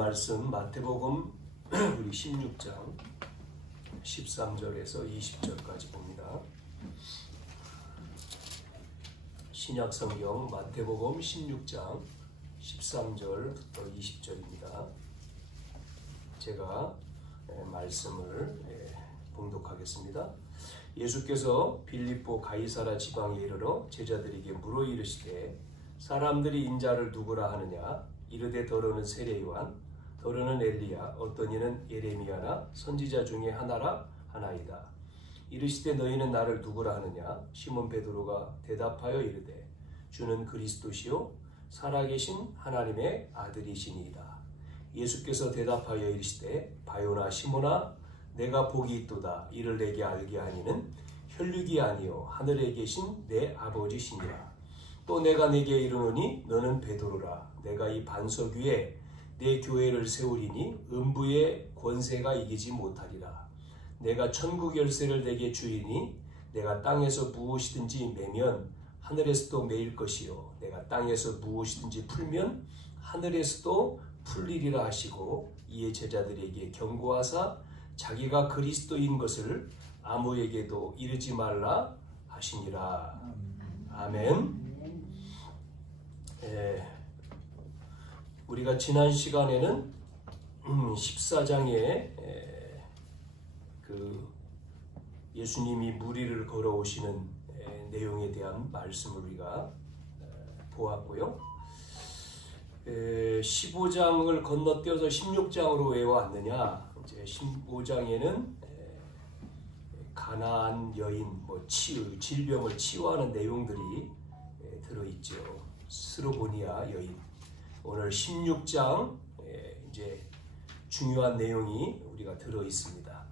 말씀 마태복음 우리 16장 13절에서 20절까지 봅니다. 신약성경 마태복음 16장 13절부터 20절입니다. 제가 말씀을 봉독하겠습니다. 예수께서 빌립보 가이사라 지방에 이르러 제자들에게 물어 이르시되 사람들이 인자를 누구라 하느냐? 이르되 더러는 세례 요한, 더러는 엘리야, 어떤 이는 예레미야나 선지자 중에 하나라 하나이다. 이르시되 너희는 나를 누구라 하느냐? 시몬 베드로가 대답하여 이르되 주는 그리스도시요 살아계신 하나님의 아들이시니이다. 예수께서 대답하여 이르시되 바요나 시몬아 내가 복이 있도다. 이를 내게 알게 하니는 혈육이 아니요 하늘에 계신 내 아버지시니라. 또 내가 내게 이르노니 너는 베드로라. 내가 이 반석 위에 내 교회를 세우리니 음부의 권세가 이기지 못하리라. 내가 천국 열쇠를 내게 주리니 내가 땅에서 무엇이든지 매면 하늘에서도 매일 것이요 내가 땅에서 무엇이든지 풀면 하늘에서도 풀리리라 하시고 이에 제자들에게 경고하사 자기가 그리스도인 것을 아무에게도 이르지 말라 하시니라. 아멘. 우리가 지난 시간에는 14장에 그 예수님이 무리를 걸어오시는 내용에 대한 말씀을 우리가 보았고요. 15장을 건너뛰어서 16장으로 왜 왔느냐? 이제 15장에는 가나안 여인, 질병을 치유하는 내용들이 들어있죠. 스로보니아 여인. 오늘 16장 이제 중요한 내용이 우리가 들어 있습니다.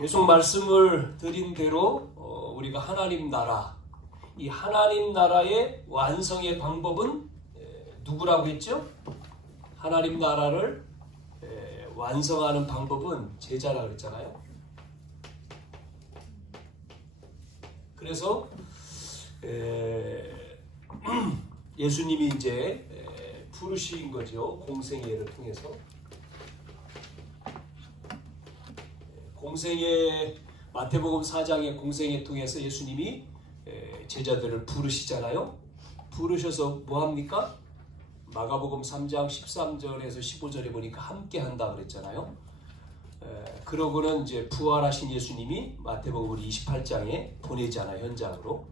계속 말씀을 드린 대로 우리가 하나님 나라, 이 하나님 나라의 완성의 방법은 누구라고 했죠? 하나님 나라를 완성하는 방법은 제자라고 했잖아요. 그래서 예수님이 이제 부르신 거죠. 공생애를 통해서. 공생애, 마태복음 4장의 공생애 통해서 예수님이 제자들을 부르시잖아요. 부르셔서 뭐합니까? 마가복음 3장 13절에서 15절에 보니까 함께 한다 그랬잖아요. 그러고는 이제 부활하신 예수님이 마태복음 28장에 보내잖아요. 현장으로.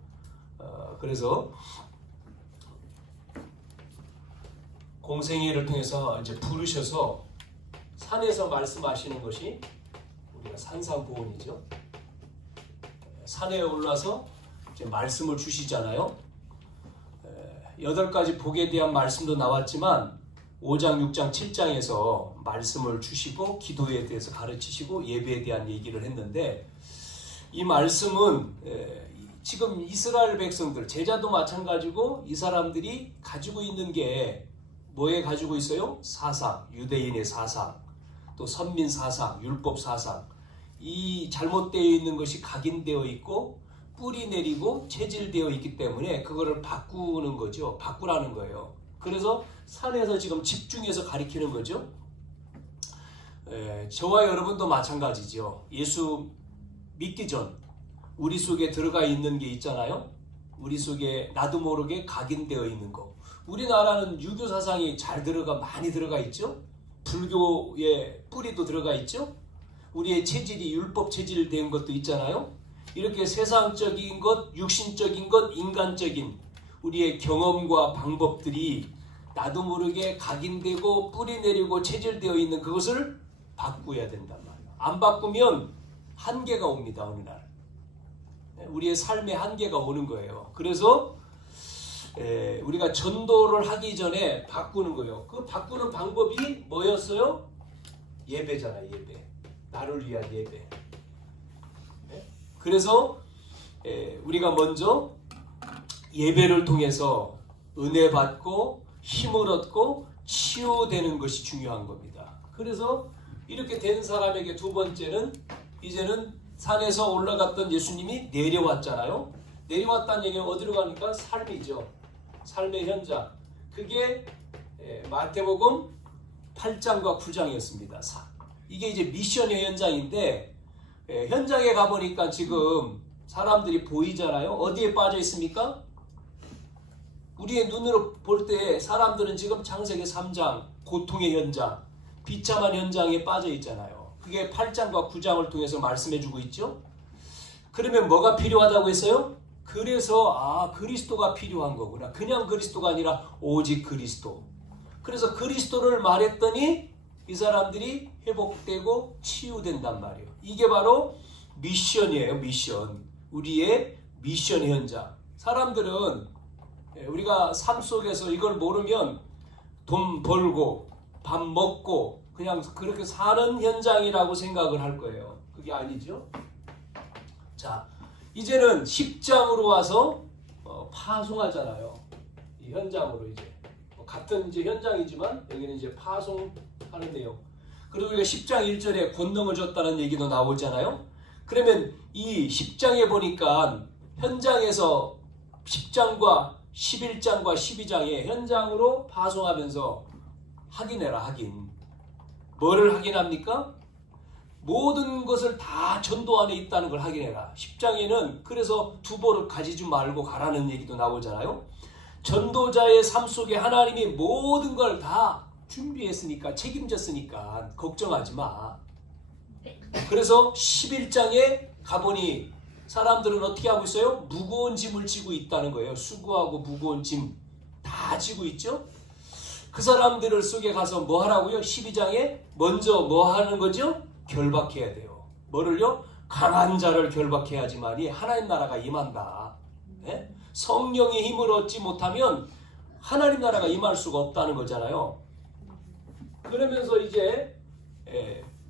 그래서 공생애를 통해서 이제 부르셔서 산에서 말씀하시는 것이 우리가 산상보훈이죠. 산에 올라서 이제 말씀을 주시잖아요. 8가지 복에 대한 말씀도 나왔지만 5장, 6장, 7장에서 말씀을 주시고 기도에 대해서 가르치시고 예배에 대한 얘기를 했는데 이 말씀은 지금 이스라엘 백성들, 제자도 마찬가지고 이 사람들이 가지고 있는 게 뭐에 가지고 있어요? 사상, 유대인의 사상, 또 선민 사상, 율법 사상. 이 잘못되어 있는 것이 각인되어 있고 뿌리 내리고 체질되어 있기 때문에 그거를 바꾸는 거죠. 바꾸라는 거예요. 그래서 산에서 지금 집중해서 가리키는 거죠. 저와 여러분도 마찬가지죠. 예수 믿기 전 우리 속에 들어가 있는 게 있잖아요. 우리 속에 나도 모르게 각인되어 있는 거. 우리나라는 유교 사상이 많이 들어가 있죠. 불교의 뿌리도 들어가 있죠. 우리의 체질이 율법 체질된 것도 있잖아요. 이렇게 세상적인 것, 육신적인 것, 인간적인 우리의 경험과 방법들이 나도 모르게 각인되고 뿌리 내리고 체질되어 있는 그것을 바꾸어야 된단 말이에요. 안 바꾸면 한계가 옵니다. 어느 날. 우리의 삶에 한계가 오는 거예요. 그래서 우리가 전도를 하기 전에 바꾸는 거예요. 그 바꾸는 방법이 뭐였어요? 예배잖아요. 예배. 나를 위한 예배. 그래서 우리가 먼저 예배를 통해서 은혜 받고 힘을 얻고 치유되는 것이 중요한 겁니다. 그래서 이렇게 된 사람에게 두 번째는 이제는 산에서 올라갔던 예수님이 내려왔잖아요. 내려왔다는 얘기는 어디로 가니까 삶이죠. 삶의 현장. 그게 마태복음 8장과 9장이었습니다. 이게 이제 미션의 현장인데 현장에 가보니까 지금 사람들이 보이잖아요. 어디에 빠져 있습니까? 우리의 눈으로 볼 때 사람들은 지금 창세기 3장 고통의 현장, 비참한 현장에 빠져 있잖아요. 그게 8장과 9장을 통해서 말씀해주고 있죠. 그러면 뭐가 필요하다고 했어요? 그래서 그리스도가 필요한 거구나. 그냥 그리스도가 아니라 오직 그리스도. 그래서 그리스도를 말했더니 이 사람들이 회복되고 치유된단 말이에요. 이게 바로 미션이에요. 미션. 우리의 미션 현장. 사람들은 우리가 삶 속에서 이걸 모르면 돈 벌고 밥 먹고 그냥 그렇게 사는 현장이라고 생각을 할 거예요. 그게 아니죠. 자, 이제는 10장으로 와서 파송하잖아요. 이 현장으로 이제 같은 이제 현장이지만 여기는 이제 파송하는 내용. 그리고 우리가 10장 1절에 권능을 줬다는 얘기도 나오잖아요. 그러면 이 10장에 보니까 현장에서 10장과 11장과 12장에 현장으로 파송하면서 확인해라. 확인. 뭐를 확인합니까? 모든 것을 다 전도 안에 있다는 걸 확인해라. 10장에는 그래서 두보를 가지지 말고 가라는 얘기도 나오잖아요. 전도자의 삶 속에 하나님이 모든 걸 다 준비했으니까, 책임졌으니까 걱정하지 마. 그래서 11장에 가보니 사람들은 어떻게 하고 있어요? 무거운 짐을 지고 있다는 거예요. 수고하고 무거운 짐 다 지고 있죠. 그 사람들을 속에 가서 뭐 하라고요? 12장에 먼저 뭐 하는 거죠? 결박해야 돼요. 뭐를요? 강한 자를 결박해야지만이 하나님 나라가 임한다. 네? 성령의 힘을 얻지 못하면 하나님 나라가 임할 수가 없다는 거잖아요. 그러면서 이제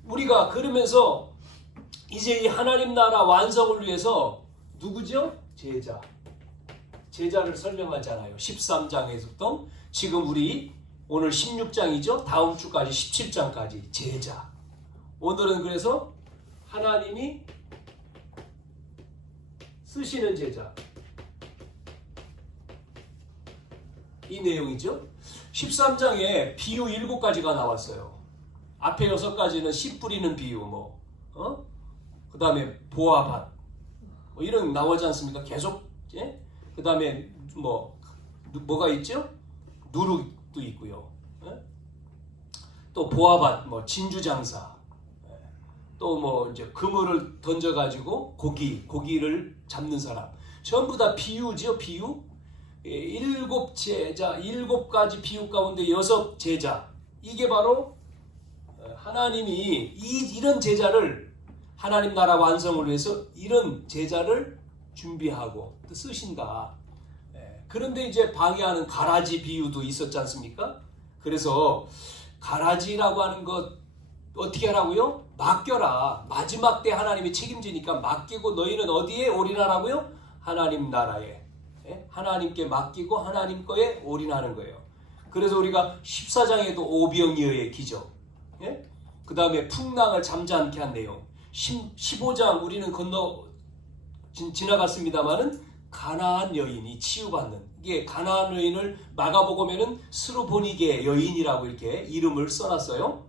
우리가 그러면서 이제 이 하나님 나라 완성을 위해서 누구죠? 제자를 설명하잖아요. 13장에서부터 지금 우리 오늘 16장이죠. 다음 주까지 17장까지 제자. 오늘은 그래서 하나님이 쓰시는 제자. 이 내용이죠. 13장에 비유 7가지가 나왔어요. 앞에 6가지는 씨 뿌리는 비유, 그 다음에 보아밭, 이런 나오지 않습니까? 계속, 그 다음에 뭐가 있죠? 누룩도 있고요. 또 보아밭, 진주장사, 또 이제 그물을 던져가지고 고기를 잡는 사람. 전부 다 비유죠, 비유. 7제자, 7가지 비유 가운데 6제자. 이게 바로 하나님이 이런 제자를 하나님 나라 완성을 위해서 이런 제자를 준비하고 또 쓰신다. 그런데 이제 방해하는 가라지 비유도 있었지 않습니까? 그래서 가라지라고 하는 것 어떻게 하라고요? 맡겨라. 마지막 때 하나님이 책임지니까 맡기고 너희는 어디에 올인하라고요? 하나님 나라에. 하나님께 맡기고 하나님 거에 올인하는 거예요. 그래서 우리가 14장에도 오병이어의 기적, 그 다음에 풍랑을 잠잠케 한 내용, 15장 우리는 지나갔습니다마는 가나안 여인이 치유받는, 이게 가나안 여인을 마가복음에는 스루보니게 여인이라고 이렇게 이름을 써놨어요.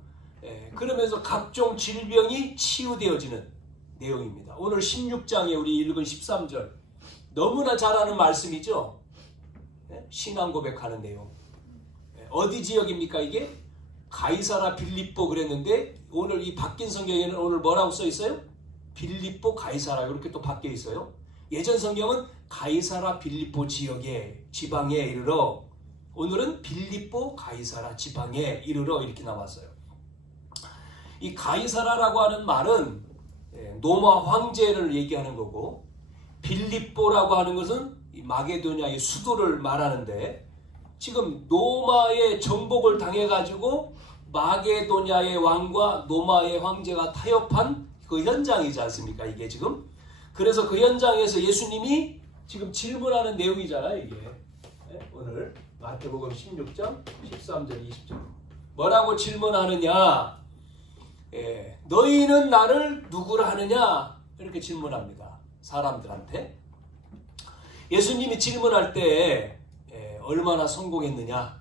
그러면서 각종 질병이 치유되어지는 내용입니다. 오늘 16장에 우리 읽은 13절 너무나 잘 아는 말씀이죠. 신앙 고백하는 내용. 어디 지역입니까 이게? 가이사라 빌립보 그랬는데 오늘 이 바뀐 성경에는 오늘 뭐라고 써 있어요? 빌립보 가이사라 이렇게 또 바뀌어 있어요. 예전 성경은 가이사라 빌립보 지방에 이르러, 오늘은 빌립보 가이사라 지방에 이르러 이렇게 나왔어요. 이 가이사라라고 하는 말은 로마 황제를 얘기하는 거고, 빌립보라고 하는 것은 마게도냐의 수도를 말하는데, 지금 로마의 정복을 당해가지고 마게도냐의 왕과 로마의 황제가 타협한 그 현장이지 않습니까? 이게 지금. 그래서 그 현장에서 예수님이 지금 질문하는 내용이잖아요. 이게 오늘 마태복음 16장 13절 20절 뭐라고 질문하느냐? 너희는 나를 누구라 하느냐? 이렇게 질문합니다. 사람들한테. 예수님이 질문할 때 얼마나 성공했느냐?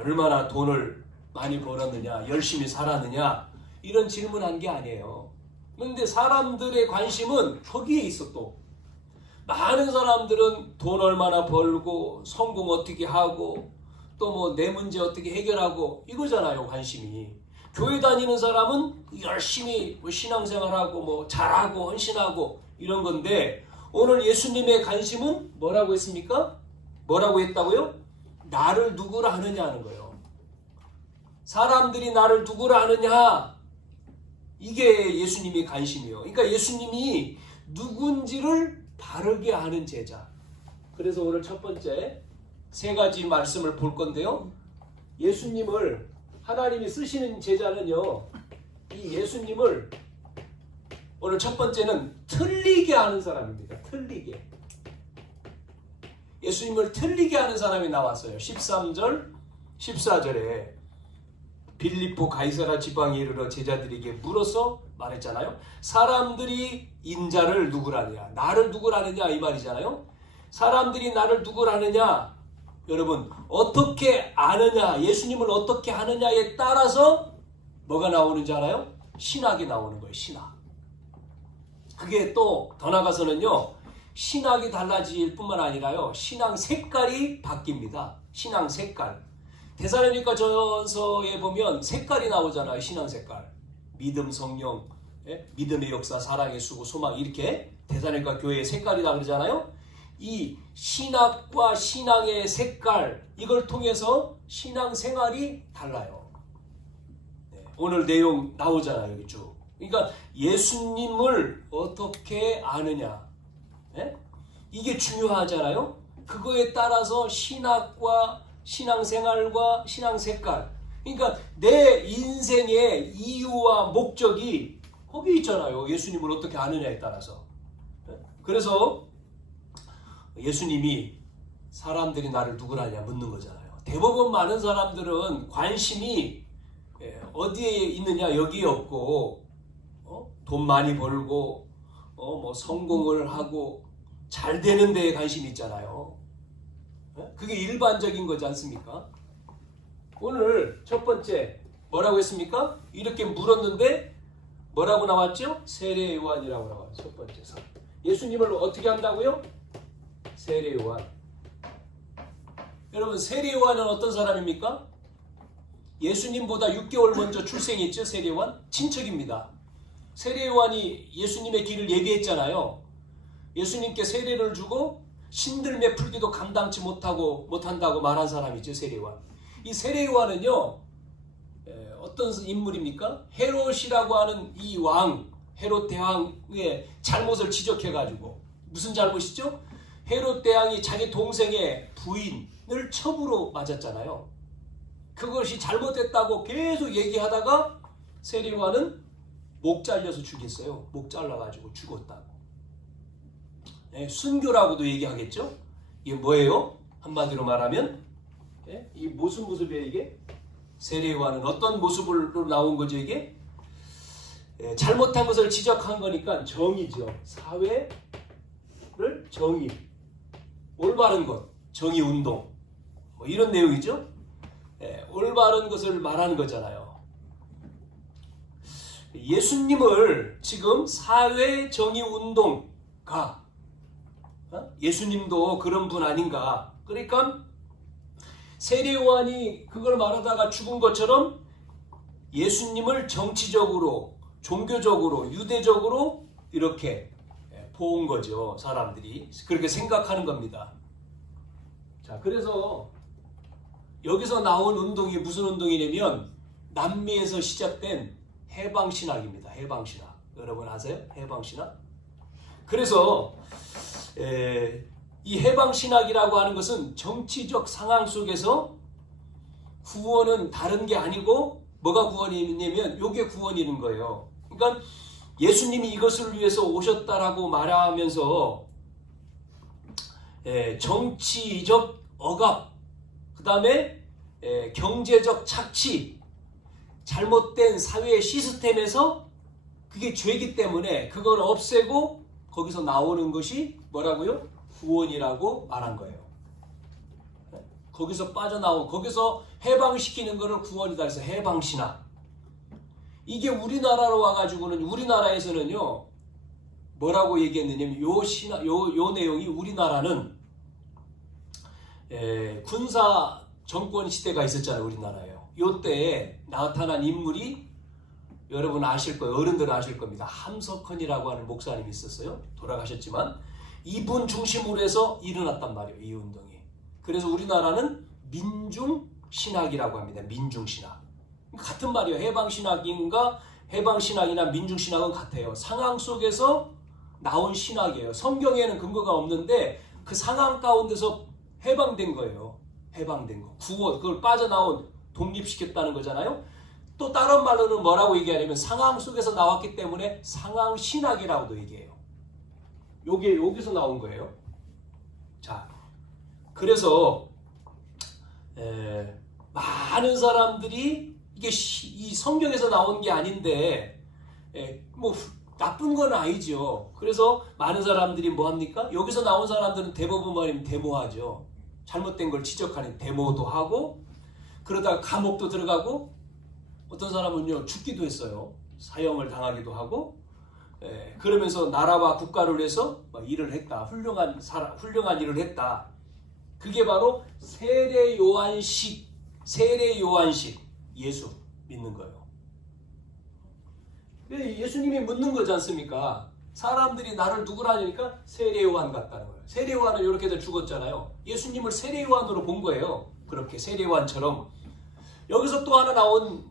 얼마나 돈을 많이 벌었느냐, 열심히 살았느냐, 이런 질문한 게 아니에요. 그런데 사람들의 관심은 거기에 있어. 또 많은 사람들은 돈 얼마나 벌고 성공 어떻게 하고 또 뭐 내 문제 어떻게 해결하고 이거잖아요. 관심이. 교회 다니는 사람은 열심히 뭐 신앙생활하고 뭐 잘하고 헌신하고 이런 건데, 오늘 예수님의 관심은 뭐라고 했습니까? 뭐라고 했다고요? 나를 누구라 하느냐 하는 거예요. 사람들이 나를 누구라 하느냐, 이게 예수님의 관심이에요. 그러니까 예수님이 누군지를 바르게 아는 제자. 그래서 오늘 첫 번째 세 가지 말씀을 볼 건데요. 예수님을, 하나님이 쓰시는 제자는요, 이 예수님을 오늘 첫 번째는 틀리게 아는 사람입니다. 틀리게. 예수님을 틀리게 아는 사람이 나왔어요. 13절, 14절에 빌립보 가이사라 지방에 이르러 제자들에게 물어서 말했잖아요. 사람들이 인자를 누구라느냐, 나를 누구라느냐, 이 말이잖아요. 사람들이 나를 누구라느냐, 여러분 어떻게 아느냐, 예수님을 어떻게 아느냐에 따라서 뭐가 나오는지 알아요? 신학이 나오는 거예요. 신학. 그게 또 더 나가서는요, 신학이 달라질 뿐만 아니라요, 신앙 색깔이 바뀝니다. 신앙 색깔. 데살로니가 전서에 보면 색깔이 나오잖아요. 신앙 색깔. 믿음, 성령, 믿음의 역사, 사랑의 수고, 소망, 이렇게 데살로니가 교회의 색깔이다 그러잖아요. 이 신학과 신앙의 색깔, 이걸 통해서 신앙 생활이 달라요. 오늘 내용 나오잖아요. 여기 쭉. 그러니까 예수님을 어떻게 아느냐, 이게 중요하잖아요. 그거에 따라서 신학과 신앙생활과 신앙색깔, 그러니까 내 인생의 이유와 목적이 거기 있잖아요. 예수님을 어떻게 아느냐에 따라서. 그래서 예수님이 사람들이 나를 누구라냐 묻는 거잖아요. 대부분 많은 사람들은 관심이 어디에 있느냐, 여기에 없고, 돈 많이 벌고 뭐 성공을 하고 잘 되는 데에 관심이 있잖아요. 그게 일반적인 거지 않습니까? 오늘 첫 번째 뭐라고 했습니까? 이렇게 물었는데 뭐라고 나왔죠? 세례 요한이라고 나와요. 첫 번째서. 예수님을 어떻게 한다고요? 세례 요한. 여러분, 세례 요한은 어떤 사람입니까? 예수님보다 6개월 먼저 출생했죠. 세례 요한. 친척입니다. 세례 요한이 예수님의 길을 예비했잖아요. 예수님께 세례를 주고 신들매 풀기도 감당치 못한다고 말한 사람이죠. 세례 요한. 이 세례 요한은요, 어떤 인물입니까? 헤롯이라고 하는 이 왕, 헤롯 대왕의 잘못을 지적해가지고, 무슨 잘못이죠? 헤롯 대왕이 자기 동생의 부인을 첩으로 맞았잖아요. 그것이 잘못됐다고 계속 얘기하다가 세례 요한은 목 잘려서 죽였어요. 목 잘라가지고 죽었다고. 순교라고도 얘기하겠죠. 이게 뭐예요? 한마디로 말하면 이 무슨 모습이에요? 이게 세례 요한은 어떤 모습으로 나온 거죠? 이게 잘못한 것을 지적한 거니까 정의죠. 사회를 정의, 올바른 것, 정의 운동, 뭐 이런 내용이죠. 올바른 것을 말하는 거잖아요. 예수님을 지금 사회 정의 운동가, 예수님도 그런 분 아닌가. 그러니까 세례 요한이 그걸 말하다가 죽은 것처럼 예수님을 정치적으로, 종교적으로, 유대적으로 이렇게 보온 거죠. 사람들이 그렇게 생각하는 겁니다. 자, 그래서 여기서 나온 운동이 무슨 운동이냐면 남미에서 시작된 해방신학입니다. 해방신학. 여러분 아세요? 해방신학? 그래서 이 해방신학이라고 하는 것은 정치적 상황 속에서 구원은 다른 게 아니고 뭐가 구원이냐면 요게 구원이는 거예요. 그러니까 예수님이 이것을 위해서 오셨다라고 말하면서 정치적 억압, 그 다음에 경제적 착취, 잘못된 사회 시스템에서 그게 죄이기 때문에 그걸 없애고 거기서 나오는 것이 뭐라고요? 구원이라고 말한 거예요. 거기서 빠져나온, 거기서 해방시키는 거를 구원이다 해서 해방신학. 이게 우리나라로 와가지고는, 우리나라에서는요, 뭐라고 얘기했느냐면, 요 내용이 우리나라는, 군사 정권 시대가 있었잖아요, 우리나라에요. 요때에 나타난 인물이 여러분 아실 거예요. 어른들은 아실 겁니다. 함석헌이라고 하는 목사님이 있었어요. 돌아가셨지만, 이분 중심으로 해서 일어났단 말이에요, 이 운동이. 그래서 우리나라는 민중신학이라고 합니다. 민중신학. 같은 말이에요. 해방신학이나 민중신학은 같아요. 상황 속에서 나온 신학이에요. 성경에는 근거가 없는데 그 상황 가운데서 해방된 거예요. 해방된 거. 구원, 그걸 빠져나온, 독립시켰다는 거잖아요. 또 다른 말로는 뭐라고 얘기하냐면 상황 속에서 나왔기 때문에 상황신학이라고도 얘기해요. 요게 여기서 나온 거예요. 자, 그래서 많은 사람들이 이게 이 성경에서 나온 게 아닌데 뭐 나쁜 건 아니죠. 그래서 많은 사람들이 뭐 합니까? 여기서 나온 사람들은 대부분 말이면 데모하죠. 잘못된 걸 지적하는 데모도 하고, 그러다가 감옥도 들어가고, 어떤 사람은요 죽기도 했어요. 사형을 당하기도 하고, 그러면서 나라와 국가를 위해서 일을 했다. 훌륭한 일을 했다. 그게 바로 세례 요한식 예수 믿는 거예요. 예수님이 묻는 거지 않습니까? 사람들이 나를 누구라 하니까 세례 요한 같다는 거예요. 세례 요한은 이렇게도 죽었잖아요. 예수님을 세례 요한으로 본 거예요. 그렇게 세례 요한처럼. 여기서 또 하나 나온,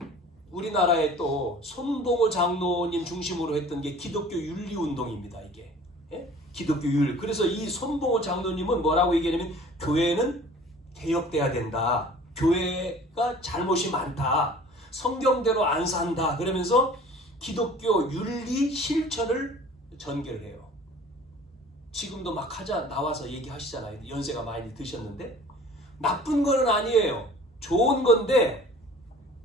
우리나라에 또 손봉호 장로님 중심으로 했던 게 기독교 윤리 운동입니다. 이게 기독교 윤리. 그래서 이 손봉호 장로님은 뭐라고 얘기하냐면 교회는 개혁돼야 된다. 교회가 잘못이 많다. 성경대로 안 산다. 그러면서 기독교 윤리 실천을 전개를 해요. 지금도 막 나와서 얘기하시잖아요. 연세가 많이 드셨는데 나쁜 거는 아니에요. 좋은 건데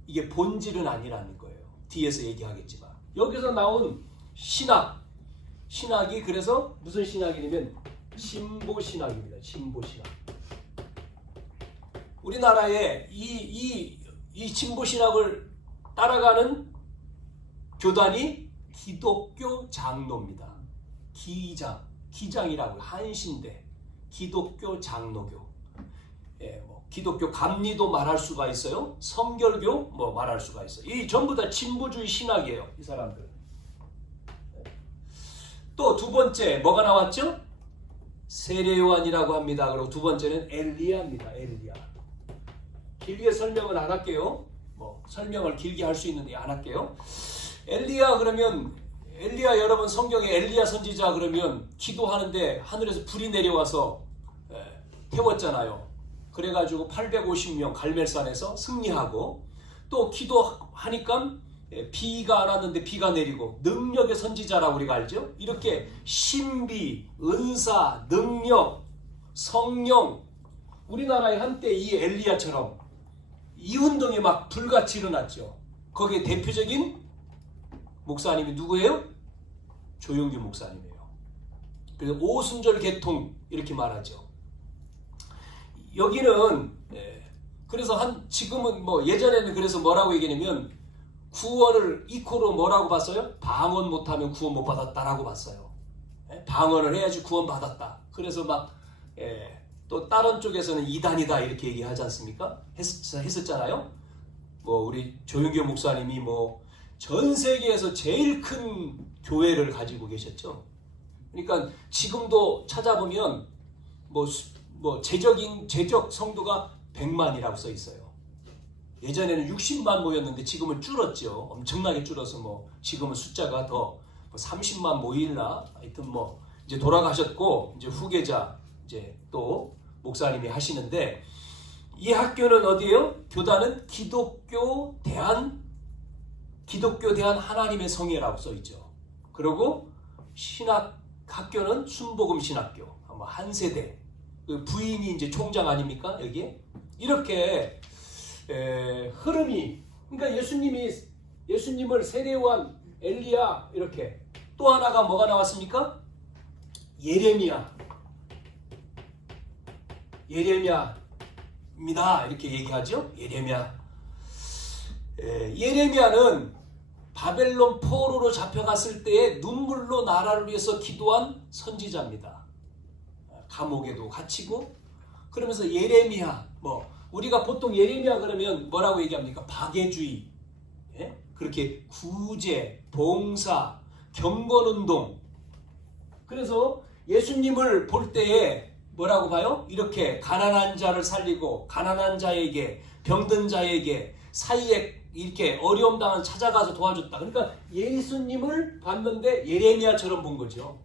이게 본질은 아니라는 거예요. 뒤에서 얘기하겠지만. 여기서 나온 신학이 그래서 무슨 신학이냐면 진보신학입니다. 진보신학. 우리나라에 이 진보신학을 따라가는 교단이 기독교 장로입니다. 기장이라고 한신대 기독교 장로교. 기독교 감리도 말할 수가 있어요. 성결교 말할 수가 있어요. 이 전부 다 진보주의 신학이에요. 이 사람들. 또 두 번째 뭐가 나왔죠? 세례 요한이라고 합니다. 그리고 두 번째는 엘리야입니다. 엘리야. 길게 설명은 안 할게요. 설명을 길게 할 수 있는데 안 할게요. 엘리야 그러면 엘리야 여러분 성경에 엘리야 선지자 그러면 기도하는데 하늘에서 불이 내려와서 태웠잖아요. 그래가지고 850명 갈멜산에서 승리하고 또 기도하니까 비가 안 왔는데 비가 내리고 능력의 선지자라고 우리가 알죠? 이렇게 신비, 은사, 능력, 성령 우리나라에 한때 이 엘리야처럼 이 운동이 막 불같이 일어났죠. 거기에 대표적인 목사님이 누구예요? 조용규 목사님이에요. 그래서 오순절 개통 이렇게 말하죠. 여기는 그래서 지금은 예전에는 그래서 뭐라고 얘기냐면 구원을 이코로 뭐라고 봤어요? 방언 못하면 구원 못 받았다라고 봤어요. 방언을 해야지 구원 받았다. 그래서 또 다른 쪽에서는 이단이다 이렇게 얘기하지 않습니까? 했었잖아요. 우리 조용규 목사님이 전 세계에서 제일 큰 교회를 가지고 계셨죠. 그러니까 지금도 찾아보면 제적 성도가 100만이라고 써 있어요. 예전에는 60만 모였는데 지금은 줄었죠. 엄청나게 줄어서 지금은 숫자가 더 30만 모일라 하여튼 이제 돌아가셨고 이제 후계자 이제 또 목사님이 하시는데 이 학교는 어디예요? 교단은 기독교 대한 하나님의 성회라고 써 있죠. 그리고 신학 학교는 순복음 신학교 한 세대 부인이 이제 총장 아닙니까? 여기에 이렇게 흐름이 그러니까 예수님을 세례요한 엘리야 이렇게 또 하나가 뭐가 나왔습니까? 예레미야 예레미야입니다. 이렇게 얘기하죠. 예레미야. 예레미야는 바벨론 포로로 잡혀갔을 때에 눈물로 나라를 위해서 기도한 선지자입니다. 감옥에도 갇히고 그러면서 예레미야 우리가 보통 예레미야 그러면 뭐라고 얘기합니까? 박애주의, 그렇게 구제, 봉사, 경건운동. 그래서 예수님을 볼 때에 뭐라고 봐요? 이렇게 가난한 자를 살리고 가난한 자에게 병든 자에게 사이에 이렇게 어려움 당한 찾아가서 도와줬다. 그러니까 예수님을 봤는데 예레미야처럼 본 거죠.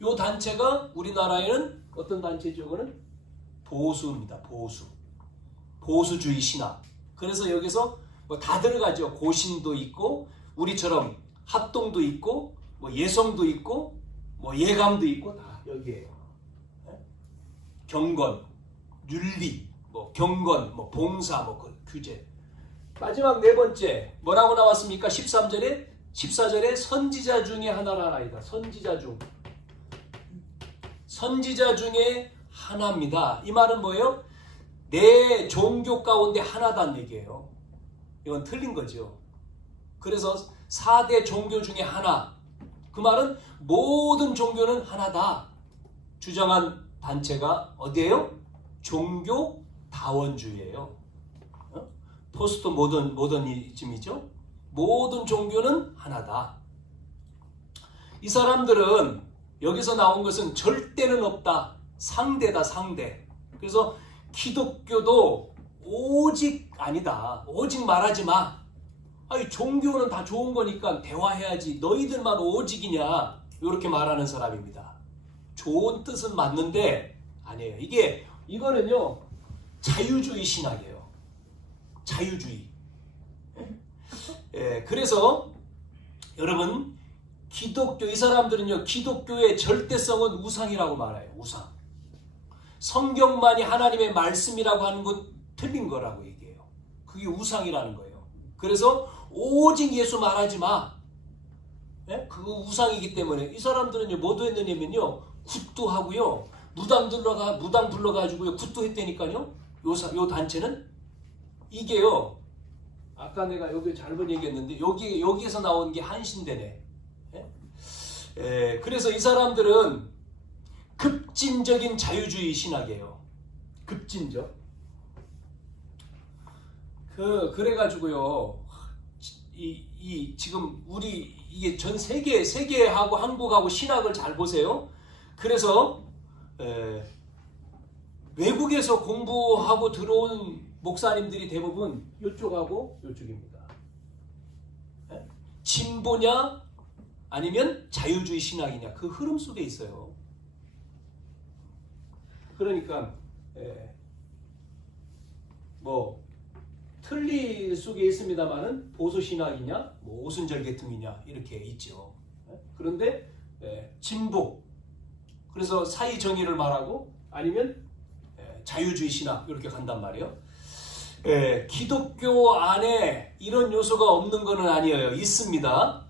이 단체가 우리나라에는 어떤 단체죠? 이거는 보수입니다. 보수주의 신학. 그래서 여기서 다 들어가죠. 고신도 있고 우리처럼 합동도 있고 예성도 있고 예감도 있고 다 여기에요. 경건, 윤리, 경건, 봉사, 규제. 마지막 네 번째 뭐라고 나왔습니까? 14절에 선지자 중에 하나라이다. 선지자 중에 하나입니다. 이 말은 뭐예요? 내 종교 가운데 하나다는 얘기예요. 이건 틀린 거죠. 그래서 4대 종교 중에 하나. 그 말은 모든 종교는 하나다 주장한 단체가 어디예요? 종교다원주의예요. 포스트 모더니즘이죠. 모든 종교는 하나다. 이 사람들은 여기서 나온 것은 절대는 없다. 상대다, 상대. 그래서 기독교도 오직 아니다. 오직 말하지 마. 아니, 종교는 다 좋은 거니까 대화해야지. 너희들만 오직이냐. 이렇게 말하는 사람입니다. 좋은 뜻은 맞는데 아니에요. 이거는요 자유주의 신학이에요. 자유주의. 그래서 여러분 이 사람들은요 기독교의 절대성은 우상이라고 말해요. 우상. 성경만이 하나님의 말씀이라고 하는 건 틀린 거라고 얘기해요. 그게 우상이라는 거예요. 그래서 오직 예수 말하지 마. 그거 우상이기 때문에 이 사람들은요 뭐도 했느냐면요 굿도 하고요 무당 불러가지고요 굿도 했다니까요. 요 단체는 이게요 아까 내가 여기 잘못 얘기했는데 여기에서 나온 게 한신대네. 그래서 이 사람들은 급진적인 자유주의 신학이에요. 급진적. 그래가지고요 지금 이게 전 세계하고 한국하고 신학을 잘 보세요. 그래서 외국에서 공부하고 들어온 목사님들이 대부분 이쪽하고 이쪽입니다. 진보냐 아니면 자유주의 신학이냐 그 흐름 속에 있어요. 그러니까 틀리 속에 있습니다만은 보수 신학이냐 오순절 계통이냐 이렇게 있죠. 그런데 진보 그래서 사이 정의를 말하고 아니면 자유주의 신학 이렇게 간단 말이에요. 기독교 안에 이런 요소가 없는 것은 아니에요. 있습니다.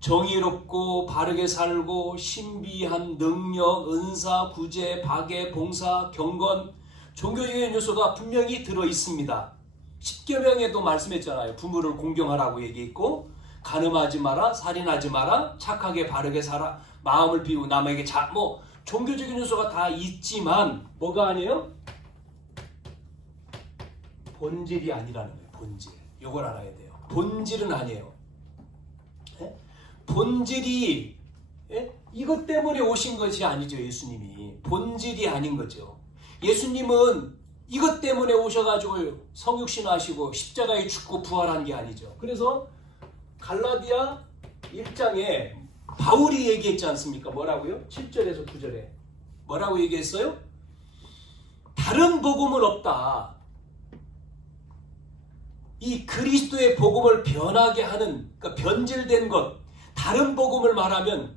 정의롭고 바르게 살고 신비한 능력, 은사, 구제, 박애, 봉사, 경건, 종교적인 요소가 분명히 들어있습니다. 십계명에도 말씀했잖아요. 부모를 공경하라고 얘기했고 간음하지 마라, 살인하지 마라, 착하게 바르게 살아, 마음을 비우고 남에게 종교적인 요소가 다 있지만 뭐가 아니에요? 본질이 아니라는 거예요. 본질. 이걸 알아야 돼요. 본질은 아니에요. 본질이 이것 때문에 오신 것이 아니죠. 예수님이. 본질이 아닌 거죠. 예수님은 이것 때문에 오셔가지고 성육신하시고 십자가에 죽고 부활한 게 아니죠. 그래서 갈라디아 1장에 바울이 얘기했지 않습니까? 뭐라고요? 7절에서 9절에 뭐라고 얘기했어요? 다른 복음은 없다. 이 그리스도의 복음을 변하게 하는 그러니까 변질된 것 다른 복음을 말하면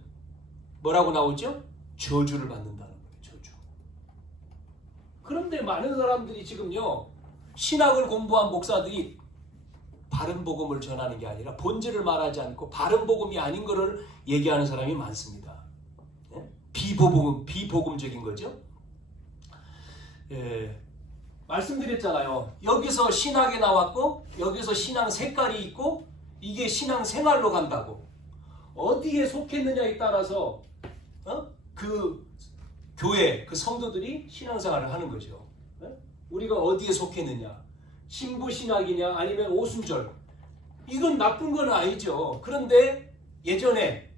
뭐라고 나오죠? 저주를 받는다는 거예요. 저주. 그런데 많은 사람들이 지금요 신학을 공부한 목사들이 바른 복음을 전하는 게 아니라 본질을 말하지 않고 바른 복음이 아닌 것을 얘기하는 사람이 많습니다. 비복음적인 거죠. 말씀드렸잖아요. 여기서 신학이 나왔고 여기서 신앙 색깔이 있고 이게 신앙 생활로 간다고. 어디에 속했느냐에 따라서 그 교회, 그 성도들이 신앙생활을 하는 거죠. 우리가 어디에 속했느냐, 신부신학이냐 아니면 오순절, 이건 나쁜 건 아니죠. 그런데 예전에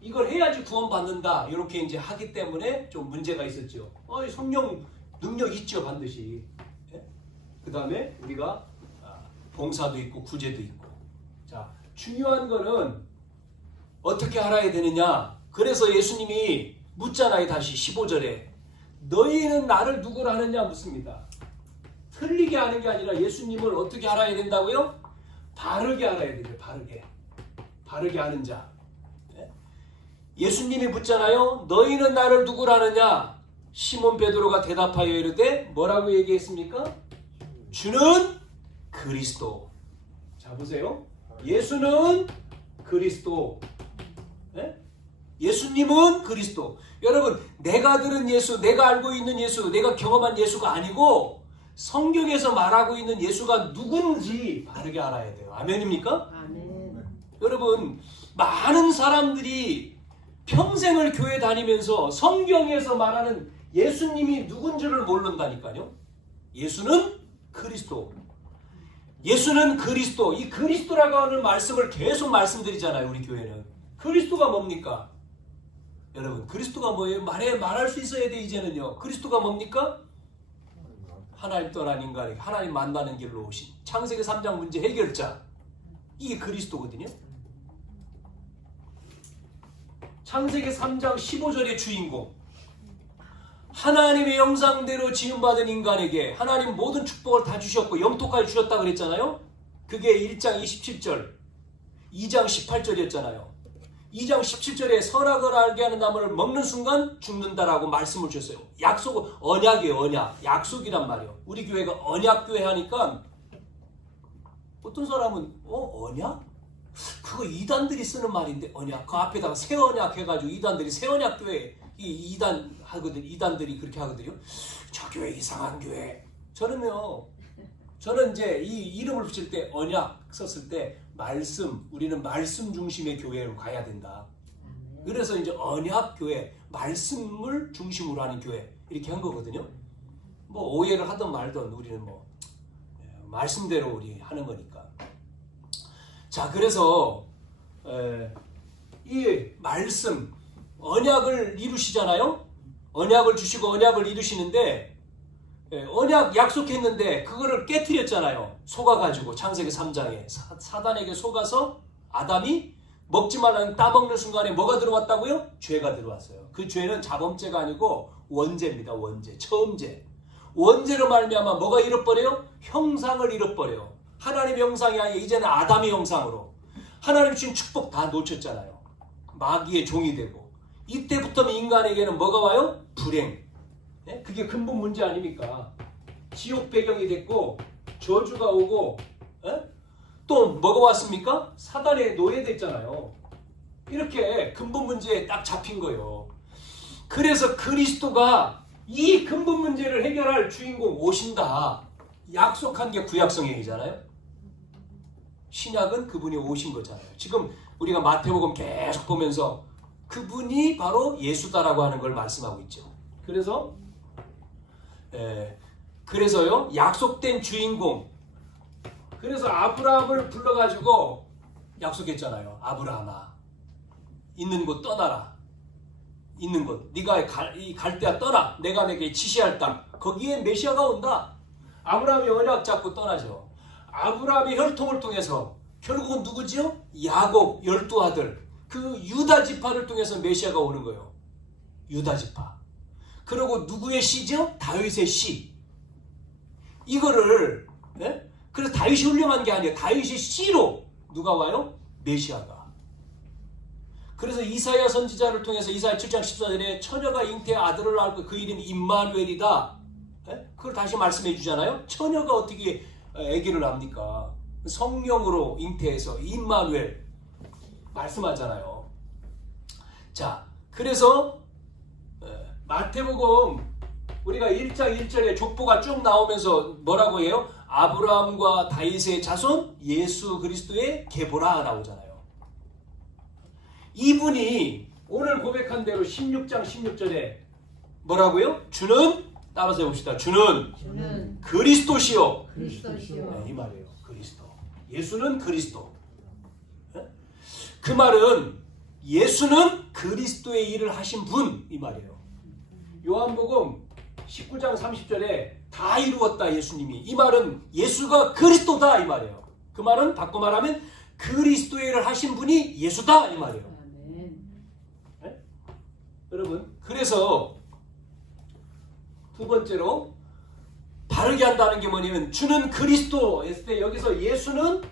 이걸 해야지 구원받는다 이렇게 이제 하기 때문에 좀 문제가 있었죠. 성령 능력 있죠, 반드시. 그 다음에 우리가 봉사도 있고 구제도 있고. 자, 중요한 거는 어떻게 알아야 되느냐. 그래서 예수님이 묻잖아요. 다시 15절에 너희는 나를 누구라 하느냐 묻습니다. 틀리게 하는 게 아니라 예수님을 어떻게 알아야 된다고요? 바르게 알아야 돼요. 바르게 아는 자. 예수님이 묻잖아요. 너희는 나를 누구라 하느냐. 시몬 베드로가 대답하여 이르되 뭐라고 얘기했습니까? 주는 그리스도. 자, 보세요. 예수는 그리스도. 예수님은 그리스도. 여러분, 내가 들은 예수, 내가 알고 있는 예수, 내가 경험한 예수가 아니고 성경에서 말하고 있는 예수가 누군지 바르게 알아야 돼요. 아멘입니까? 아멘. 여러분, 많은 사람들이 평생을 교회 다니면서 성경에서 말하는 예수님이 누군지를 모른다니까요. 예수는 그리스도. 예수는 그리스도. 이 그리스도라고 하는 말씀을 계속 말씀드리잖아요. 우리 교회는. 그리스도가 뭡니까? 여러분, 그리스도가 뭐예요? 말할 수 있어야 돼. 이제는요. 그리스도가 뭡니까? 하나님 떠난 인간에게 하나님 만나는 길로 오신 창세기 3장 문제 해결자. 이게 그리스도거든요. 창세기 3장 15절의 주인공. 하나님의 형상대로 지음받은 인간에게 하나님 모든 축복을 다 주셨고 영토까지 주셨다 그랬잖아요. 그게 1장 27절, 2장 18절이었잖아요. 2장 17절에 선악을 알게 하는 나무를 먹는 순간 죽는다라고 말씀을 주셨어요. 약속은 언약이에요. 언약. 약속이란 말이에요. 우리 교회가 언약교회 하니까 어떤 사람은 언약? 그거 이단들이 쓰는 말인데 언약. 그 앞에다가 새 언약 해가지고 이단들이 새 언약교회 이단 하거든. 이단들이 그렇게 하거든요. 저 교회 이상한 교회. 저는 이제 이 이름을 붙일 때 언약 썼을 때 우리는 말씀 중심의 교회로 가야 된다. 그래서 이제 언약 교회, 말씀을 중심으로 하는 교회 이렇게 한 거거든요. 뭐 오해를 하든 말든 우리는 뭐 말씀대로 우리 하는 거니까. 자, 그래서 이 말씀 언약을 이루시잖아요. 언약을 주시고 언약을 이루시는데 언약 약속했는데 그거를 깨트렸잖아요. 속아가지고 창세기 3장에 사단에게 속아서 아담이 먹지 말라는 따먹는 순간에 뭐가 들어왔다고요? 죄가 들어왔어요. 그 죄는 자범죄가 아니고 원죄입니다. 원죄, 처음죄. 원죄로 말미암아 뭐가 잃어버려요? 형상을 잃어버려요. 하나님의 형상이 아니라 이제는 아담의 형상으로 하나님 주신 축복 다 놓쳤잖아요. 마귀의 종이 되고 이때부터 인간에게는 뭐가 와요? 불행. 그게 근본 문제 아닙니까? 지옥 배경이 됐고 저주가 오고 또 뭐가 왔습니까? 사단에 노예됐잖아요. 이렇게 근본 문제에 딱 잡힌 거예요. 그래서 그리스도가 이 근본 문제를 해결할 주인공 오신다. 약속한 게 구약성경이잖아요. 신약은 그분이 오신 거잖아요. 지금 우리가 마태복음 계속 보면서 그분이 바로 예수다라고 하는 걸 말씀하고 있죠. 그래서요, 약속된 주인공. 그래서 아브라함을 불러가지고 약속했잖아요. 아브라함아, 있는 곳 떠나라. 있는 곳, 네가 갈 데야 떠나. 내가 내게 지시할 땅. 거기에 메시아가 온다. 아브라함이 언약 잡고 떠나죠. 아브라함의 혈통을 통해서 결국은 누구지요? 야곱 12아들. 그 유다 지파를 통해서 메시아가 오는 거예요. 유다 지파. 그리고 누구의 씨죠? 다윗의 씨. 이거를 그래서 다윗이 훌륭한 게 아니에요. 다윗의 씨로 누가 와요? 메시아가. 그래서 이사야 선지자를 통해서 이사야 7장 14절에 처녀가 잉태의 아들을 낳고 그 이름이 임마누엘이다. 그걸 다시 말씀해 주잖아요. 처녀가 어떻게 아기를 낳습니까? 성령으로 잉태해서 임마누엘 말씀하잖아요. 자, 그래서 마태복음 우리가 1장 1절에 족보가 쭉 나오면서 뭐라고 해요? 아브라함과 다윗의 자손 예수 그리스도의 계보라 나오잖아요. 이분이 오늘 고백한 대로 16장 16절에 뭐라고요? 주는 따라서 해봅시다. 주는 그리스도시요. 네, 이 말이에요. 그리스도. 예수는 그리스도. 네? 그 말은 예수는 그리스도의 일을 하신 분 이 말이에요. 요한복음 19장 30절에 다 이루었다 예수님이. 이 말은 예수가 그리스도다 이 말이에요. 그 말은 바꿔 말하면 그리스도의 일을 하신 분이 예수다 이 말이에요. 네? 여러분 그래서 두 번째로 바르게 한다는 게 뭐냐면 주는 그리스도 했을 때 여기서 예수는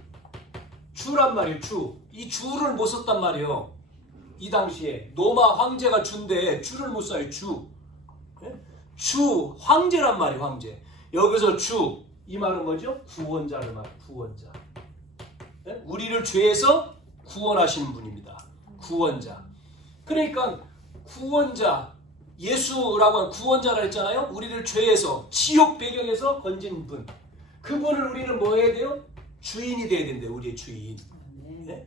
주란 말이에요. 주. 이 주를 못 썼단 말이에요. 이 당시에 로마 황제가 주인데 주를 못 써요. 주. 네? 주 황제란 말이에요. 황제. 여기서 주 이 말은 뭐죠? 구원자를 말해요. 구원자. 네? 우리를 죄에서 구원하시는 분입니다. 구원자. 그러니까 구원자 예수라고 하는 구원자라 했잖아요. 우리를 죄에서 지옥 배경에서 건진 분. 그분을 우리는 뭐 해야 돼요? 주인이 돼야 된대요. 우리의 주인. 네?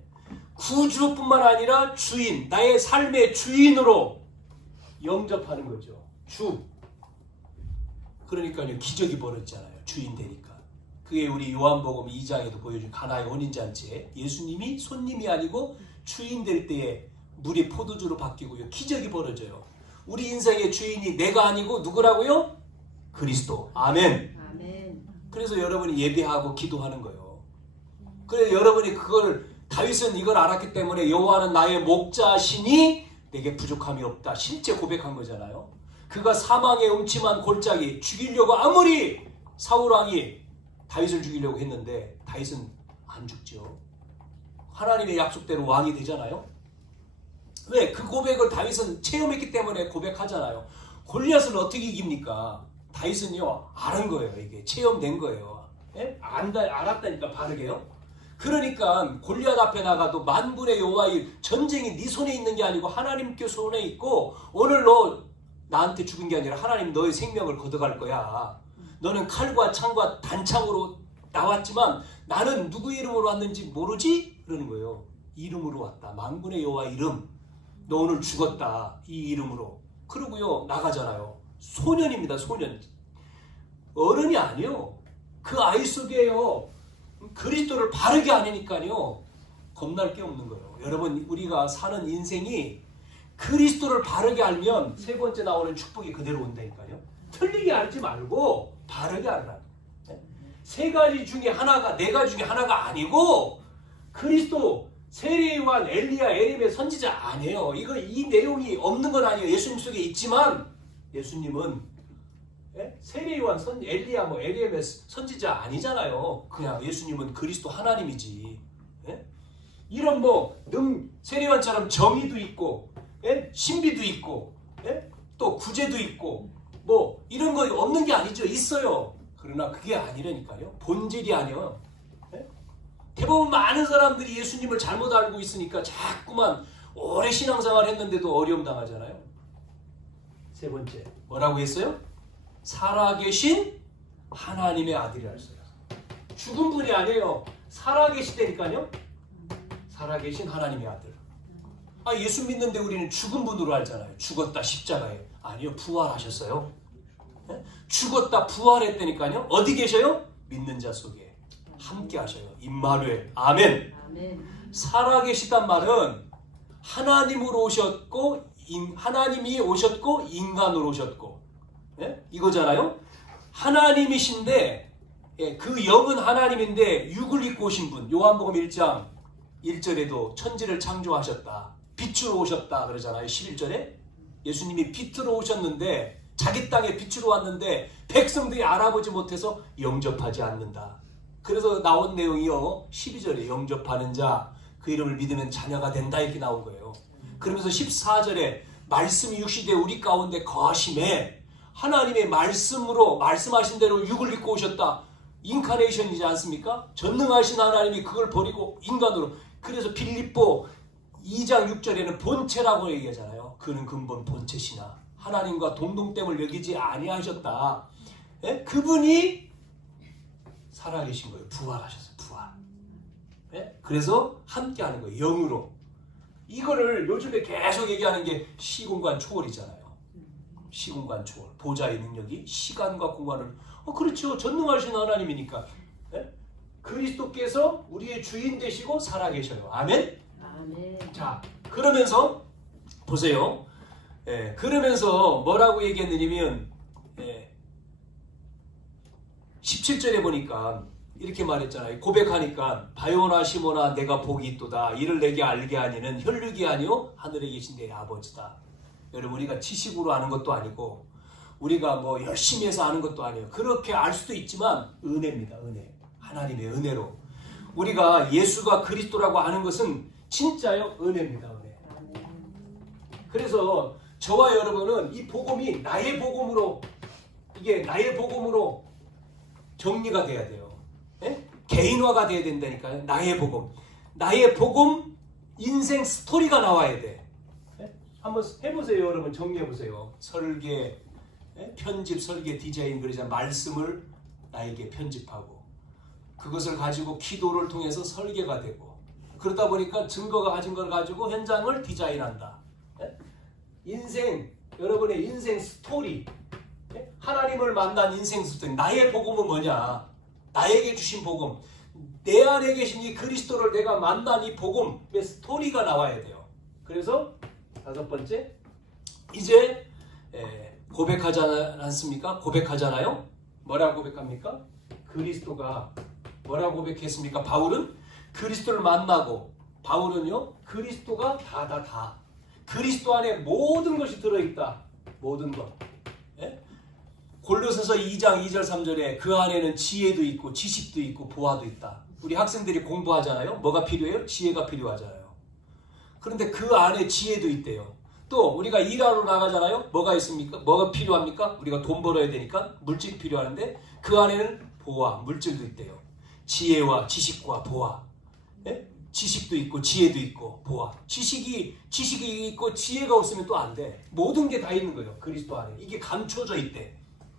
구주뿐만 아니라 주인, 나의 삶의 주인으로 영접하는 거죠. 주. 그러니까요 기적이 벌어졌잖아요. 주인 되니까. 그게 우리 요한복음 2장에도 보여준 가나의 혼인잔치에 예수님이 손님이 아니고 주인 될 때에 물이 포도주로 바뀌고요. 기적이 벌어져요. 우리 인생의 주인이 내가 아니고 누구라고요? 그리스도. 아멘. 아멘. 그래서 여러분이 예배하고 기도하는 거예요. 그래서 여러분이 그걸 다윗은 이걸 알았기 때문에 여호와는 나의 목자시니 내게 부족함이 없다. 실제 고백한 거잖아요. 그가 사망의 음침한 골짜기 죽이려고 아무리 사울왕이 다윗을 죽이려고 했는데 다윗은 안 죽죠. 하나님의 약속대로 왕이 되잖아요. 왜? 그 고백을 다윗은 체험했기 때문에 고백하잖아요. 골리앗을 어떻게 이깁니까? 다윗은요 아는 거예요. 이게 체험된 거예요. 예? 알았다니까 바르게요. 그러니까 골리앗 앞에 나가도 만군의 여호와의 전쟁이 네 손에 있는 게 아니고 하나님께 손에 있고 오늘 너 나한테 죽은 게 아니라 하나님 너의 생명을 걷어갈 거야. 너는 칼과 창과 단창으로 나왔지만 나는 누구 이름으로 왔는지 모르지? 그러는 거예요. 이름으로 왔다. 만군의 여호와 이름. 너 오늘 죽었다. 이 이름으로. 그러고요 나가잖아요. 소년입니다. 소년. 어른이 아니요. 그 아이 속에요. 그리스도를 바르게 아니니까요. 겁날 게 없는 거예요. 여러분 우리가 사는 인생이 그리스도를 바르게 알면 세 번째 나오는 축복이 그대로 온다니까요. 틀리게 알지 말고 바르게 알라. 세 가지 중에 하나가 네 가지 중에 하나가 아니고 그리스도 세례요한 엘리야 에레미야 선지자 아니에요. 이 내용이 없는 건 아니에요. 예수님 속에 있지만 예수님은 세례요한 엘리야 에레미야 선지자 아니잖아요. 그냥 예수님은 그리스도 하나님이지. 이런 세례요한처럼 정의도 있고 신비도 있고 또 구제도 있고 이런 거 없는 게 아니죠. 있어요. 그러나 그게 아니라니까요. 본질이 아니에요. 대부분 많은 사람들이 예수님을 잘못 알고 있으니까 자꾸만 오래 신앙생활 했는데도 어려움 당하잖아요. 세 번째 뭐라고 했어요? 살아계신 하나님의 아들이라 했어요. 죽은 분이 아니에요. 살아계시다니까요. 살아계신 하나님의 아들. 예수 믿는데 우리는 죽은 분으로 알잖아요. 죽었다 십자가에. 아니요. 부활하셨어요. 죽었다 부활했다니까요. 어디 계셔요? 믿는 자 속에. 함께 하셔요. 임마누엘. 아멘. 아멘. 살아계시단 말은 하나님으로 오셨고 하나님이 오셨고 인간으로 오셨고 이거잖아요. 하나님이신데 그 영은 하나님인데 육을 입고 오신 분. 요한복음 1장 1절에도 천지를 창조하셨다. 빛으로 오셨다 그러잖아요. 11절에 예수님이 빛으로 오셨는데 자기 땅에 빛으로 왔는데 백성들이 알아보지 못해서 영접하지 않는다. 그래서 나온 내용이요. 12절에 영접하는 자 그 이름을 믿으면 자녀가 된다 이렇게 나온 거예요. 그러면서 14절에 말씀이 육시되 우리 가운데 거하심에 하나님의 말씀으로 말씀하신 대로 육을 입고 오셨다. 인카네이션이지 않습니까? 전능하신 하나님이 그걸 버리고 인간으로. 그래서 빌립보 2장 6절에는 본체라고 얘기하잖아요. 그는 근본 본체시나 하나님과 동등됨을 여기지 아니하셨다. 예? 그분이 살아계신 거예요. 부활하셨어요. 부활. 예? 그래서 함께하는 거예요. 영으로. 이거를 요즘에 계속 얘기하는 게 시공간 초월이잖아요. 시공간 초월. 보좌의 능력이 시간과 공간을 그렇죠. 전능하신 하나님이니까. 예? 그리스도께서 우리의 주인 되시고 살아계셔요. 아멘? 아멘. 자, 그러면서 보세요. 예, 그러면서 뭐라고 얘기했느냐면 17절에 보니까 이렇게 말했잖아요. 고백하니까 바요나 시모나 내가 복이 있도다. 이를 내게 알게 하니는 혈육이 아니요 하늘에 계신 내 아버지다. 여러분, 우리가 지식으로 아는 것도 아니고 우리가 뭐 열심히 해서 아는 것도 아니에요. 그렇게 알 수도 있지만 은혜입니다. 은혜. 하나님의 은혜로. 우리가 예수가 그리스도라고 아는 것은 진짜요 은혜입니다. 은혜. 그래서 저와 여러분은 이 복음이 나의 복음으로, 이게 나의 복음으로 정리가 돼야 돼요. 예? 개인화가 돼야 된다니까요. 나의 복음. 나의 복음 인생 스토리가 나와야 돼. 예? 한번 해보세요. 여러분 정리해보세요. 설계, 편집, 설계, 디자인, 그러자 말씀을 나에게 편집하고 그것을 가지고 기도를 통해서 설계가 되고 그러다 보니까 증거가 가진 걸 가지고 현장을 디자인한다. 인생, 여러분의 인생 스토리, 하나님을 만난 인생 스토리. 나의 복음은 뭐냐? 나에게 주신 복음, 내 안에 계신 이 그리스도를 내가 만난 이 복음의 스토리가 나와야 돼요. 그래서 다섯 번째, 이제 고백하지 않습니까? 고백하잖아요. 뭐라고 고백합니까? 그리스도가 뭐라고 고백했습니까? 바울은 그리스도를 만나고, 바울은요 그리스도가 다 그리스도 안에 모든 것이 들어있다. 모든 것. 예? 골로새서 2장 2절 3절에 그 안에는 지혜도 있고 지식도 있고 보화도 있다. 우리 학생들이 공부하잖아요. 뭐가 필요해요? 지혜가 필요하잖아요. 그런데 그 안에 지혜도 있대요. 또 우리가 일하러 나가잖아요. 뭐가 있습니까? 뭐가 필요합니까? 우리가 돈 벌어야 되니까 물질이 필요한데 그 안에는 보화, 물질도 있대요. 지혜와 지식과 보화. 예? 지식도 있고 지혜도 있고 보화. 지식이 있고 지혜가 없으면 또 안 돼. 모든 게 다 있는 거예요. 그리스도 안에. 이게 감춰져 있대.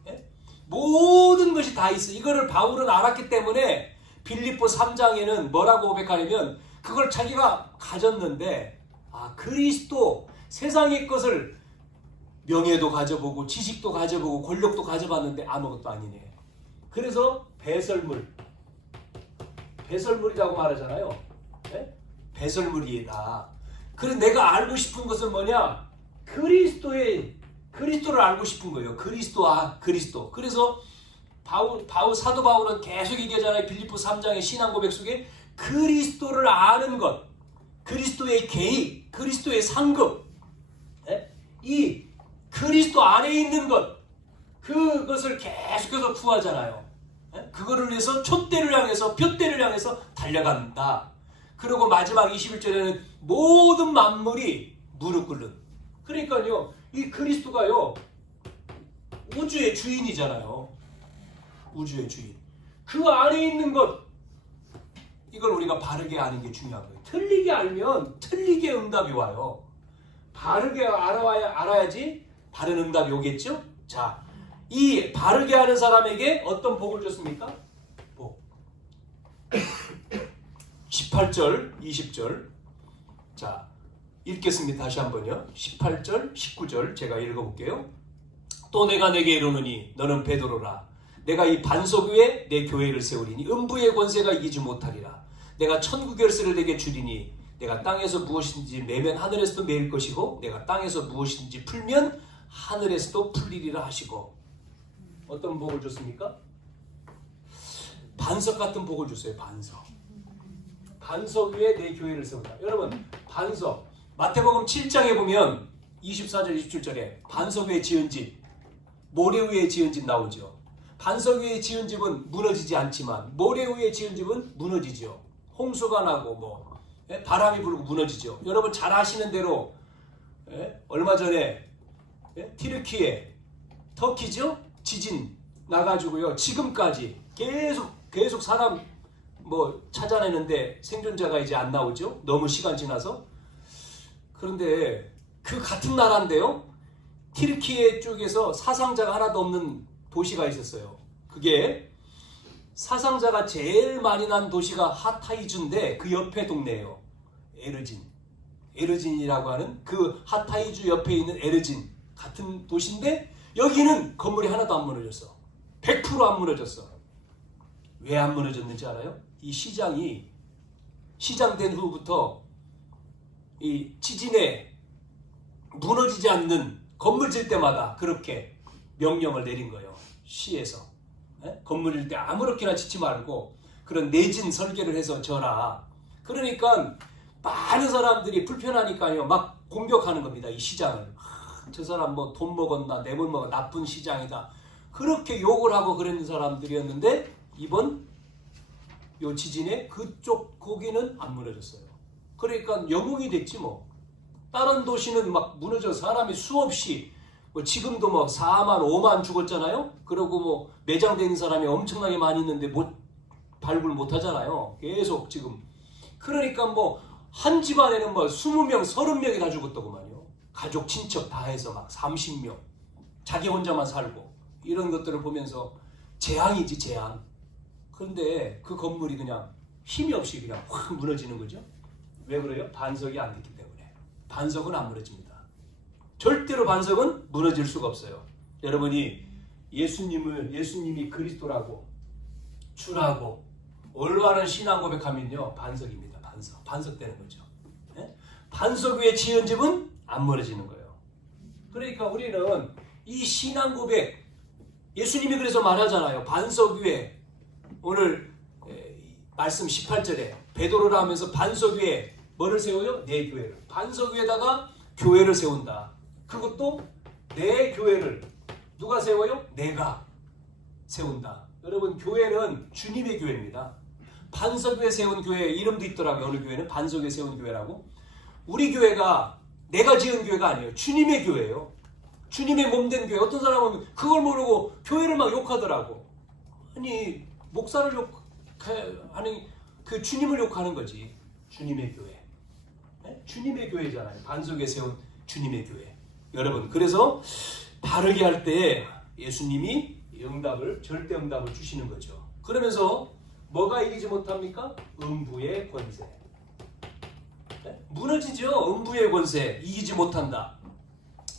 예? 모든 것이 다 있어. 이거를 바울은 알았기 때문에 빌립보 3장에는 뭐라고 고백하냐면 그걸 자기가 가졌는데 그리스도 세상의 것을 명예도 가져보고 지식도 가져보고 권력도 가져봤는데 아무것도 아니네. 그래서 배설물이라고 말하잖아요. 네? 배설물이다. 그래서 내가 알고 싶은 것은 뭐냐? 그리스도를 알고 싶은 거예요. 그리스도. 그래서 사도 바울은 계속 얘기하잖아요. 빌립보 3장의 신앙 고백 속에 그리스도를 아는 것, 그리스도의 계획, 그리스도의 상급, 이 그리스도 안에 있는 것, 그것을 계속해서 구하잖아요. 그거를 위해서 촛대를 향해서 둯대를 향해서 달려간다. 그리고 마지막 21절에는 모든 만물이 무릎 꿇는. 그러니까요, 이 그리스도가요 우주의 주인이잖아요. 우주의 주인. 그 안에 있는 것, 이걸 우리가 바르게 아는 게 중요한 거예요. 틀리게 알면 틀리게 응답이 와요. 바르게 알아야지 바른 응답이 오겠죠? 자, 이 바르게 하는 사람에게 어떤 복을 줬습니까? 복. 18절, 20절. 자, 읽겠습니다. 다시 한번요. 18절, 19절 제가 읽어볼게요. 또 내가 내게 이르노니 너는 베드로라. 내가 이 반석 위에 내 교회를 세우리니 음부의 권세가 이기지 못하리라. 내가 천국 열쇠를 내게 주리니 내가 땅에서 무엇인지 매면 하늘에서도 매일 것이고 내가 땅에서 무엇인지 풀면 하늘에서도 풀리리라 하시고. 어떤 복을 줬습니까? 반석 같은 복을 줬어요. 반석 위에 내 교회를 세운다. 여러분, 반석, 마태복음 7장에 보면 24절 27절에 반석 위에 지은 집, 모래 위에 지은 집 나오죠. 반석 위에 지은 집은 무너지지 않지만 모래 위에 지은 집은 무너지죠. 홍수가 나고 바람이 불고 무너지죠. 여러분 잘 아시는 대로 얼마 전에 튀르키예, 터키죠? 지진 나가지고요. 지금까지 계속 사람 찾아내는데 생존자가 이제 안 나오죠. 너무 시간 지나서. 그런데 그 같은 나라인데요. 튀르키예 쪽에서 사상자가 하나도 없는 도시가 있었어요. 그게 사상자가 제일 많이 난 도시가 하타이주인데 그 옆에 동네예요. 에르진이라고 하는 그 하타이주 옆에 있는 에르진 같은 도시인데 여기는 건물이 하나도 안 무너졌어. 100% 안 무너졌어. 왜 안 무너졌는지 알아요? 이 시장이 시장된 후부터 이 지진에 무너지지 않는 건물 질 때마다 그렇게 명령을 내린 거예요. 시에서. 건물 질 때 아무렇게나 짓지 말고 그런 내진 설계를 해서 져라. 그러니까 많은 사람들이 불편하니까요. 막 공격하는 겁니다. 이 시장을. 저 사람 뭐 돈 먹었나 뇌물 먹었나 나쁜 시장이다. 그렇게 욕을 하고 그런 사람들이었는데 이번 요 지진에 그쪽 거기는 안 무너졌어요. 그러니까 영웅이 됐지 뭐. 다른 도시는 막 무너져 사람이 수없이 뭐 지금도 뭐 4만 5만 죽었잖아요. 그리고 뭐 매장된 사람이 엄청나게 많이 있는데 발굴 못 하잖아요. 계속 지금. 그러니까 뭐 한 집안에는 뭐 20명, 30명이 다 죽었다고만요. 가족, 친척 다 해서 막 30명. 자기 혼자만 살고 이런 것들을 보면서 재앙이지 재앙. 그런데 그 건물이 그냥 힘이 없이 그냥 확 무너지는 거죠. 왜 그래요? 반석이 안 됐기 때문에. 반석은 안 무너집니다. 절대로 반석은 무너질 수가 없어요. 여러분이 예수님이 그리스도라고 주라고 올바른 신앙 고백하면요 반석입니다. 반석 되는 거죠. 반석 위에 지은 집은 안 무너지는 거예요. 그러니까 우리는 이 신앙 고백 예수님이 그래서 말하잖아요. 반석 위에 오늘 말씀 18절에 베드로라 하면서 반석 위에 뭐를 세워요? 내 교회를. 반석 위에다가 교회를 세운다. 그것도 내 교회를 누가 세워요? 내가 세운다. 여러분 교회는 주님의 교회입니다. 반석 위에 세운 교회 이름도 있더라고요. 어느 교회는 반석 위에 세운 교회라고. 우리 교회가 내가 지은 교회가 아니에요. 주님의 교회예요. 주님의 몸된 교회. 어떤 사람은 그걸 모르고 교회를 막 욕하더라고. 아니 목사를 욕하는 그 주님을 욕하는 거지. 주님의 교회. 주님의 교회잖아요. 반석 위에 세운 주님의 교회. 여러분 그래서 바르게 할 때 예수님이 절대 응답을 주시는 거죠. 그러면서 뭐가 이기지 못합니까? 음부의 권세. 무너지죠. 음부의 권세 이기지 못한다.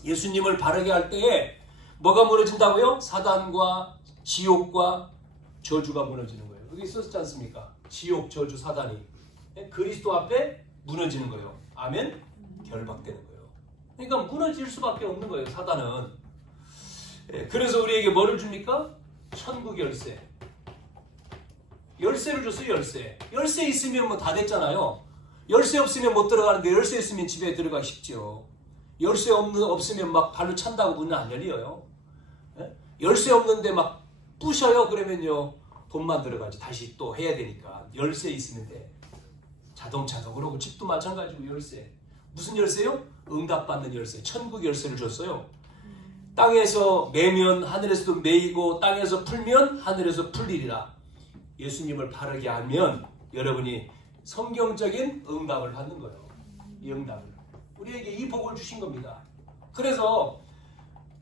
예수님을 바르게 할 때에 뭐가 무너진다고요? 사단과 지옥과 저주가 무너지는 거예요. 여기 있었지 않습니까? 지옥, 저주, 사단이 그리스도 앞에 무너지는 거예요. 아멘? 결박되는 거예요. 그러니까 무너질 수밖에 없는 거예요. 사단은. 그래서 우리에게 뭐를 줍니까? 천국 열쇠. 열쇠를 줬어요. 열쇠 있으면 뭐 다 됐잖아요. 열쇠 없으면 못 들어가는데 열쇠 있으면 집에 들어가기 쉽죠. 열쇠 없으면 막 발로 찬다고 문은 안 열려요. 열쇠 없는데 막 부셔요. 그러면요 돈만 들어가지. 다시 또 해야 되니까 열쇠 있으면 돼. 자동차도 그러고 집도 마찬가지고 열쇠. 무슨 열쇠요? 응답받는 열쇠. 천국 열쇠를 줬어요. 땅에서 매면 하늘에서도 매이고 땅에서 풀면 하늘에서 풀리리라. 예수님을 바르게 하면 여러분이 성경적인 응답을 받는 거예요. 이 응답을. 우리에게 이 복을 주신 겁니다. 그래서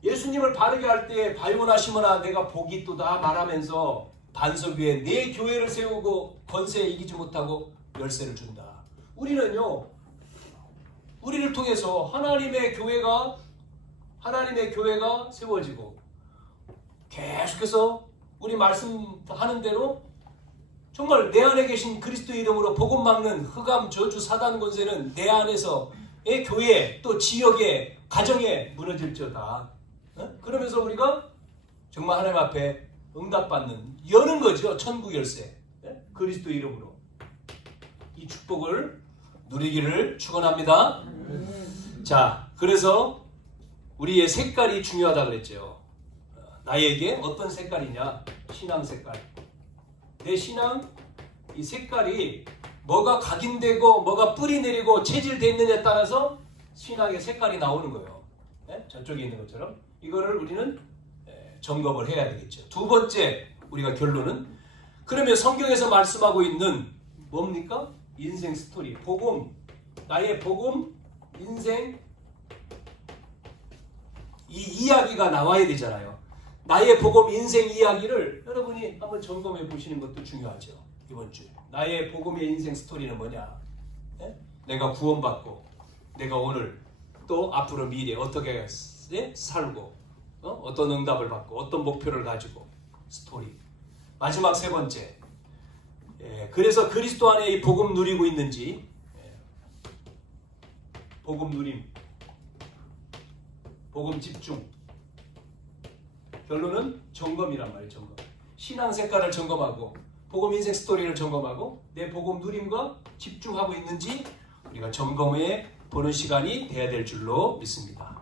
예수님을 바르게 할 때 발문하시거나 내가 복이 있도다 말하면서 반석 위에 내 교회를 세우고 권세에 이기지 못하고 열쇠를 준다. 우리는요. 우리를 통해서 하나님의 교회가 세워지고 계속해서 우리 말씀하는 대로 정말 내 안에 계신 그리스도 이름으로 복음 막는 흑암, 저주, 사단 권세는 내 안에서의 교회 또 지역에 가정에 무너질지어다. 그러면서 우리가 정말 하나님 앞에 응답받는 여는 거죠. 천국 열쇠. 그리스도 이름으로 이 축복을 누리기를 축원합니다. 자, 그래서 우리의 색깔이 중요하다 그랬죠. 나에게 어떤 색깔이냐? 신앙 색깔. 내 신앙 이 색깔이 뭐가 각인되고 뭐가 뿌리 내리고 체질되어 있느냐에 따라서 신앙의 색깔이 나오는 거예요. 저쪽에 있는 것처럼 이거를 우리는 점검을 해야 되겠죠. 두 번째 우리가 결론은 그러면 성경에서 말씀하고 있는 뭡니까? 인생 스토리, 복음, 나의 복음, 인생 이 이야기가 나와야 되잖아요. 나의 복음 인생 이야기를 여러분이 한번 점검해 보시는 것도 중요하죠. 이번 주에 나의 복음의 인생 스토리는 뭐냐? 예? 내가 구원받고 내가 오늘 또 앞으로 미래 어떻게 살고 어떤 응답을 받고 어떤 목표를 가지고 스토리. 마지막 세 번째, 그래서 그리스도 안에 이 복음 누리고 있는지, 복음 누림, 복음 집중. 결론은 점검이란 말이에요. 점검. 신앙 색깔을 점검하고 복음 인생 스토리를 점검하고 내 복음 누림과 집중하고 있는지 우리가 점검해 보는 시간이 돼야 될 줄로 믿습니다.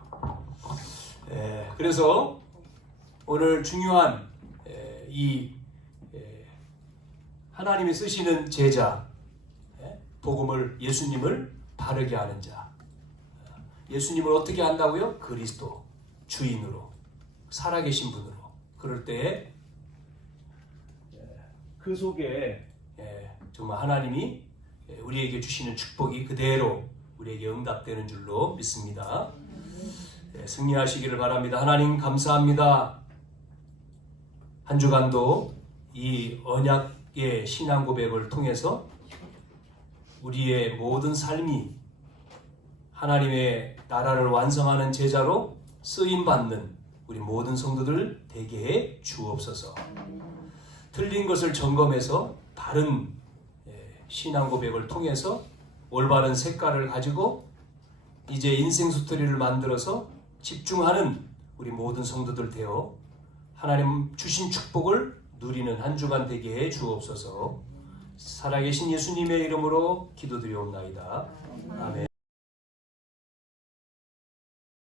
그래서 오늘 중요한 이 하나님이 쓰시는 제자, 복음을 예수님을 바르게 하는 자. 예수님을 어떻게 한다고요? 그리스도 주인으로 살아계신 분으로. 그럴 때 그 속에 정말 하나님이 우리에게 주시는 축복이 그대로 우리에게 응답되는 줄로 믿습니다. 승리하시기를 바랍니다. 하나님 감사합니다. 한 주간도 이 언약의 신앙 고백을 통해서 우리의 모든 삶이 하나님의 나라를 완성하는 제자로 쓰임받는 우리 모든 성도들 되게 해 주옵소서. 틀린 것을 점검해서 바른 신앙 고백을 통해서 올바른 색깔을 가지고 이제 인생 스토리를 만들어서 집중하는 우리 모든 성도들 되어 하나님 주신 축복을 누리는 한 주간 되게 해 주옵소서. 살아계신 예수님의 이름으로 기도드리옵나이다. 아멘.